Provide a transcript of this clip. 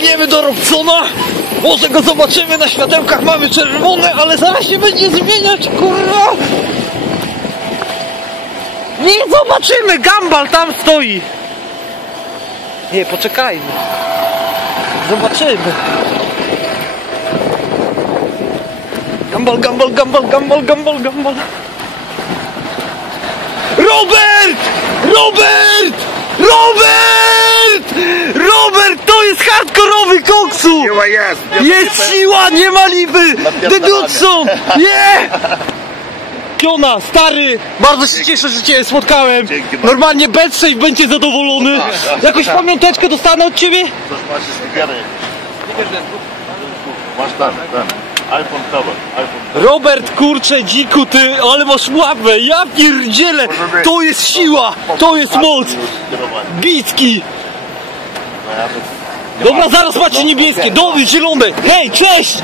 Płyniemy do Robsona. Może go zobaczymy na światełkach. Mamy czerwone, ale zaraz się będzie zmieniać, kurwa. Nie zobaczymy. Gambal tam stoi. Nie, poczekajmy. Zobaczymy. Gambal, gambal, gambal, gambal, gambal, gambal. Robert! Robert! Robert! Robert, to jest hardkorowy koksu! Siła jest! Jest siła, nie ma lipy! The Goodson! Nie! Piona, stary, bardzo się cieszę, że cię spotkałem. Normalnie Betsafe będzie zadowolony. Jakąś pamiąteczkę dostanę od ciebie? Masz stickery. Masz ten, ten. iPhone cover. iPhone Robert, kurczę, dziku ty, ale masz łapę, ja pierdzielę, to jest siła, to jest moc, Kierowanie. Dobra, zaraz macie niebieskie, doby, zielone, hej, cześć!